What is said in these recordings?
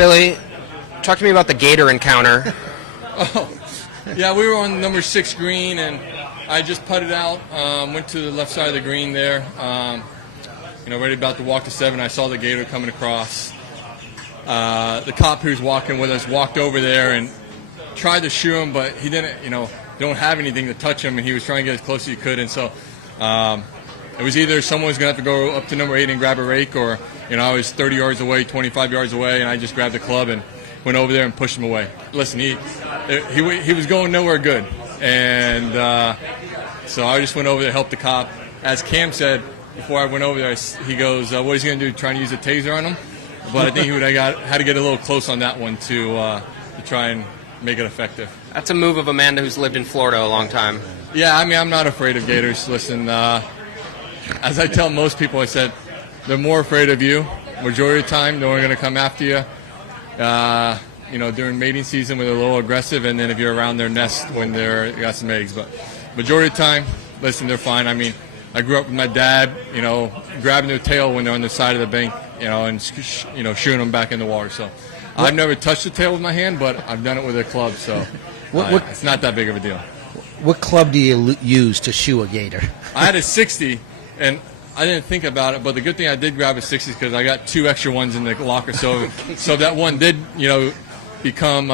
Billy, talk to me about the Gator encounter. Yeah, we were on number 6 green, and I just putted out, went to the left side of the green there, ready about to walk to 7. I saw the Gator coming across. The cop who's walking with us walked over there and tried to shoot him, but he didn't, don't have anything to touch him, and he was trying to get as close as he could, and so it was either someone was going to have to go up to number 8 and grab a rake, or, I was 30 yards away, 25 yards away, and I just grabbed the club and went over there and pushed him away. Listen, he was going nowhere good, and so I just went over there, helped the cop. As Cam said before I went over there, he goes, what is he going to do, trying to use a taser on him? But I think he had to get a little close on that one to try and make it effective. That's a move of a man who's lived in Florida a long time. Yeah, I'm not afraid of Gators. Listen, as I tell most people, I said, they're more afraid of you. Majority of the time, they're only going to come after you. During mating season when they're a little aggressive, and then if you're around their nest when they got some eggs. But majority of the time, listen, they're fine. I mean, I grew up with my dad, grabbing their tail when they're on the side of the bank, and shooting them back in the water. So I've never touched the tail with my hand, but I've done it with a club. So it's not that big of a deal. What club do you use to shoe a gator? I had a 60, and I didn't think about it, but the good thing I did grab a 60 because I got 2 extra ones in the locker. So that one did, become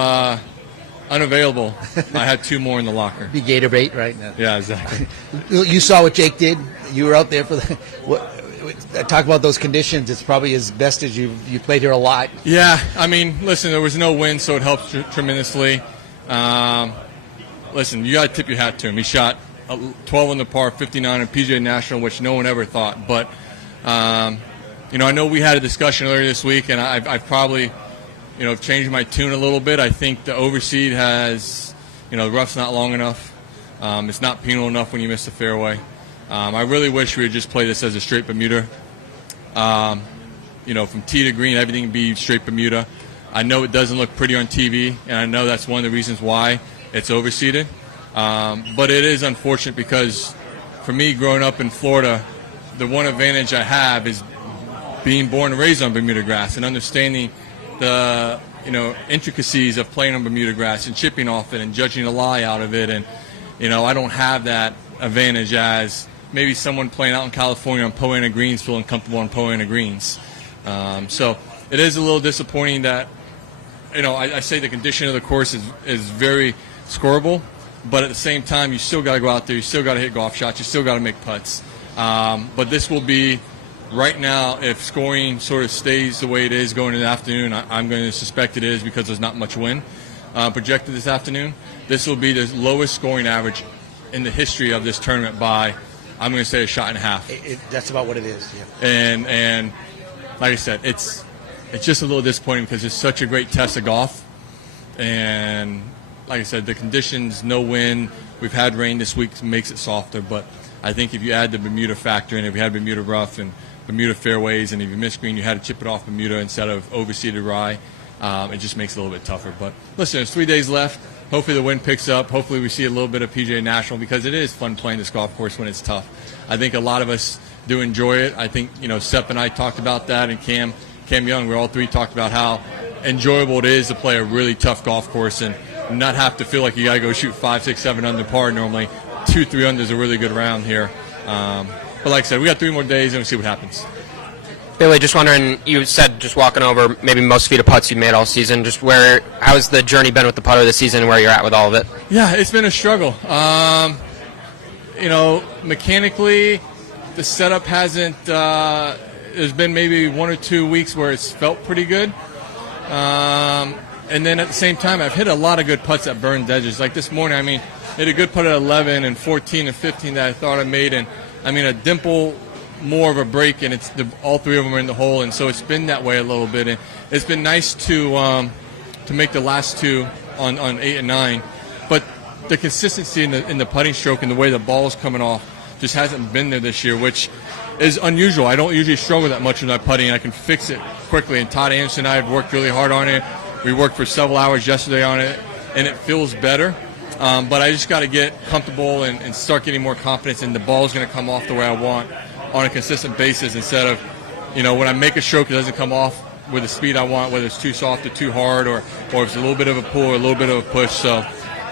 unavailable. I had 2 more in the locker. Be gator bait, right? No. Yeah, exactly. You saw what Jake did. You were out there for talk about those conditions. It's probably as best as you played here a lot. Yeah, I mean, listen, there was no wind, so it helped tremendously. Listen, you got to tip your hat to him. He shot 12 on the par, 59 on PGA National, which no one ever thought. But, I know we had a discussion earlier this week, and I've probably, changed my tune a little bit. I think the overseed has, the rough's not long enough. It's not penal enough when you miss the fairway. I really wish we would just play this as a straight Bermuda. From tee to green, everything can be straight Bermuda. I know it doesn't look pretty on TV, and I know that's one of the reasons why it's overseeded. But it is unfortunate because for me, growing up in Florida, the one advantage I have is being born and raised on Bermuda grass and understanding the intricacies of playing on Bermuda grass and chipping off it and judging the lie out of it. And, I don't have that advantage as maybe someone playing out in California on Poa annua greens feeling comfortable on Poa annua greens. So it is a little disappointing that, I say the condition of the course is very scoreable, but at the same time, you still got to go out there, you still got to hit golf shots, you still got to make putts. But this will be, right now, if scoring sort of stays the way it is going in the afternoon, I'm going to suspect it is because there's not much wind projected this afternoon. This will be the lowest scoring average in the history of this tournament by, I'm going to say, a shot and a half. That's about what it is, yeah. And like I said, it's just a little disappointing because it's such a great test of golf. And like I said, the conditions, no wind. We've had rain this week, makes it softer. But I think if you add the Bermuda factor in, if you had Bermuda rough and Bermuda fairways, and if you miss green, you had to chip it off Bermuda instead of overseeded rye, it just makes it a little bit tougher. But listen, there's 3 days left. Hopefully the wind picks up. Hopefully we see a little bit of PGA National because it is fun playing this golf course when it's tough. I think a lot of us do enjoy it. I think, Sepp and I talked about that, and Cam Young, we all 3 talked about how enjoyable it is to play a really tough golf course and not have to feel like you got to go shoot 5, 6, 7 under par normally. 2, 3 under is a really good round here. But like I said, we got 3 more days and we'll see what happens. Billy, just wondering, you said just walking over maybe most feet of putts you've made all season. Just how's the journey been with the putter this season and where you're at with all of it? Yeah, it's been a struggle. Mechanically, the setup hasn't, there's been maybe 1 or 2 weeks where it's felt pretty good. And then at the same time, I've hit a lot of good putts that burned edges. Like this morning, I hit a good putt at 11 and 14 and 15 that I thought I made. And, a dimple, more of a break, and all 3 of them are in the hole. And so it's been that way a little bit. And it's been nice to make the last 2 on 8 and 9. But the consistency in the putting stroke and the way the ball's coming off just hasn't been there this year, which is unusual. I don't usually struggle that much with my putting. I can fix it quickly. And Todd Anderson and I have worked really hard on it. We worked for several hours yesterday on it, and it feels better. But I just got to get comfortable and start getting more confidence, and the ball's going to come off the way I want on a consistent basis instead of, when I make a stroke, it doesn't come off with the speed I want, whether it's too soft or too hard, or if it's a little bit of a pull or a little bit of a push. So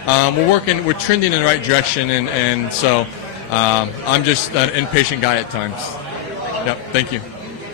we're trending in the right direction, and so I'm just an impatient guy at times. Yep, thank you.